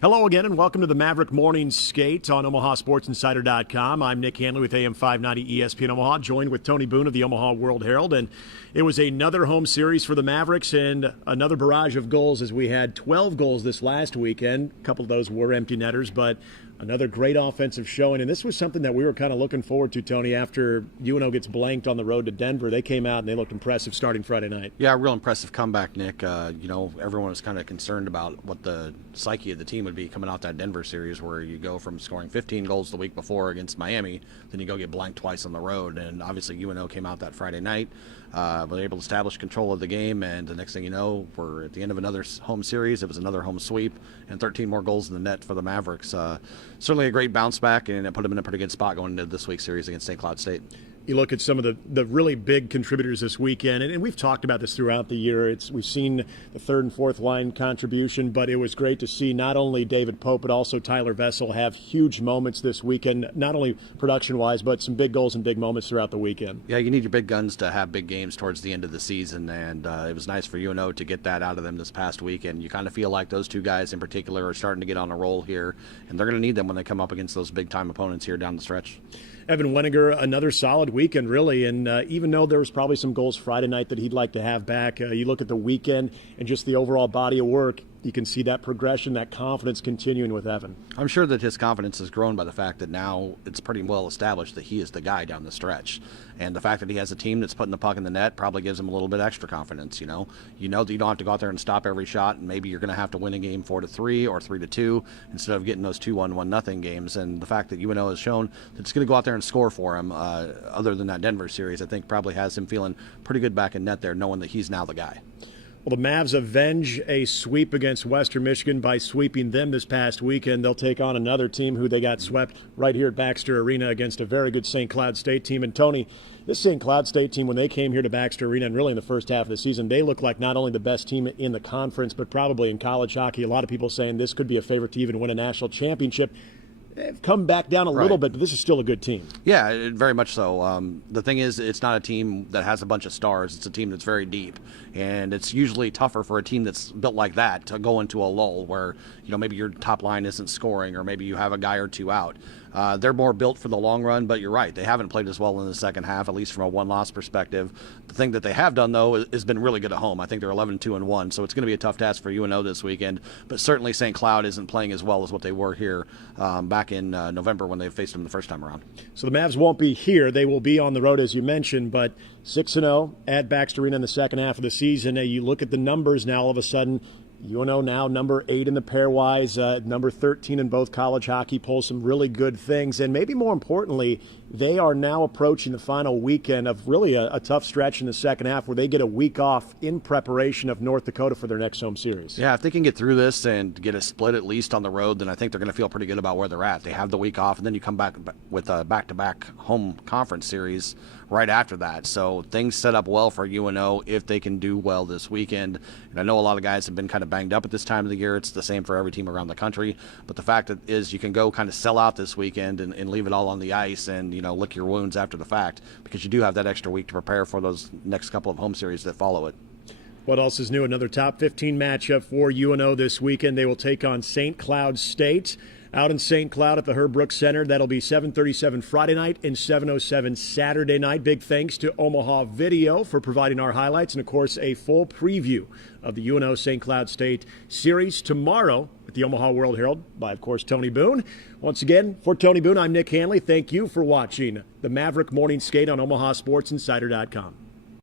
Hello again, and welcome to the Maverick Morning Skate on OmahaSportsInsider.com. I'm Nick Hanley with AM 590 ESPN Omaha, joined with Tony Boone of the Omaha World Herald. And it was another home series for the Mavericks and another barrage of goals, as we had 12 goals this last weekend. A couple of those were empty netters, but another great offensive showing. And this was something that we were kind of looking forward to, Tony, after UNO gets blanked on the road to Denver. They came out and they looked impressive starting Friday night. Yeah, real impressive comeback, Nick. Everyone was kind of concerned about what the psyche of the team would be coming out that Denver series, where you go from scoring 15 goals the week before against Miami, then you go get blanked twice on the road. And obviously UNO came out that Friday night, were able to establish control of the game, and the next thing you know, we're at the end of another home series. It was another home sweep and 13 more goals in the net for the Mavericks. Certainly a great bounce back, and it put them in a pretty good spot going into this week's series against St. Cloud State. You look at some of the really big contributors this weekend, and we've talked about this throughout the year. We've seen the third and fourth line contribution, but it was great to see not only David Pope but also Tyler Vessel have huge moments this weekend, not only production-wise, but some big goals and big moments throughout the weekend. Yeah, you need your big guns to have big games towards the end of the season, and it was nice for UNO to get that out of them this past weekend. You kind of feel like those two guys in particular are starting to get on a roll here, and they're going to need them when they come up against those big-time opponents here down the stretch. Evan Weniger, another solid weekend, really, and even though there was probably some goals Friday night that he'd like to have back, you look at the weekend and just the overall body of work, you can see that progression, that confidence continuing with Evan. I'm sure that his confidence has grown by the fact that now it's pretty well established that he is the guy down the stretch. And the fact that he has a team that's putting the puck in the net probably gives him a little bit extra confidence, you know that you don't have to go out there and stop every shot, and maybe you're going to have to win a game 4-3 or 3-2 instead of getting those 2-1, 1-0 games. And the fact that UNO has shown that it's going to go out there and score for him, other than that Denver series, I think probably has him feeling pretty good back in net there, knowing that he's now the guy. Well, the Mavs avenge a sweep against Western Michigan by sweeping them this past weekend. They'll take on another team who they got swept right here at Baxter Arena against a very good St. Cloud State team. And, Tony, this St. Cloud State team, when they came here to Baxter Arena and really in the first half of the season, they look like not only the best team in the conference, but probably in college hockey. A lot of people saying this could be a favorite to even win a national championship. They've come back down a little bit, but this is still a good team. Yeah, very much so. The thing is, it's not a team that has a bunch of stars. It's a team that's very deep, and it's usually tougher for a team that's built like that to go into a lull where, maybe your top line isn't scoring, or maybe you have a guy or two out. They're more built for the long run, but you're right. They haven't played as well in the second half, at least from a one-loss perspective. The thing that they have done, though, has been really good at home. I think they're 11-2-1, so it's going to be a tough task for UNO this weekend. But certainly St. Cloud isn't playing as well as what they were here back in November when they faced them the first time around. So the Mavs won't be here. They will be on the road, as you mentioned, but 6-0 at Baxter Arena in the second half of the season. You look at the numbers now, all of a sudden, UNO now number 8 in the pairwise, number 13 in both college hockey polls, some really good things. And maybe more importantly, they are now approaching the final weekend of really a tough stretch in the second half where they get a week off in preparation of North Dakota for their next home series. Yeah, if they can get through this and get a split at least on the road, then I think they're going to feel pretty good about where they're at. They have the week off, and then you come back with a back-to-back home conference series right after that. So things set up well for UNO if they can do well this weekend. And I know a lot of guys have been kind of banged up at this time of the year. It's the same for every team around the country. But the fact is you can go kind of sell out this weekend and leave it all on the ice and, lick your wounds after the fact, because you do have that extra week to prepare for those next couple of home series that follow it. What else is new? Another top 15 matchup for UNO this weekend. They will take on St. Cloud State out in St. Cloud at the Herb Brooks Center. That'll be 7:37 Friday night and 7:07 Saturday night. Big thanks to Omaha Video for providing our highlights, and, of course, a full preview of the UNO St. Cloud State series tomorrow at the Omaha World Herald by, of course, Tony Boone. Once again, for Tony Boone, I'm Nick Hanley. Thank you for watching the Maverick Morning Skate on OmahaSportsInsider.com.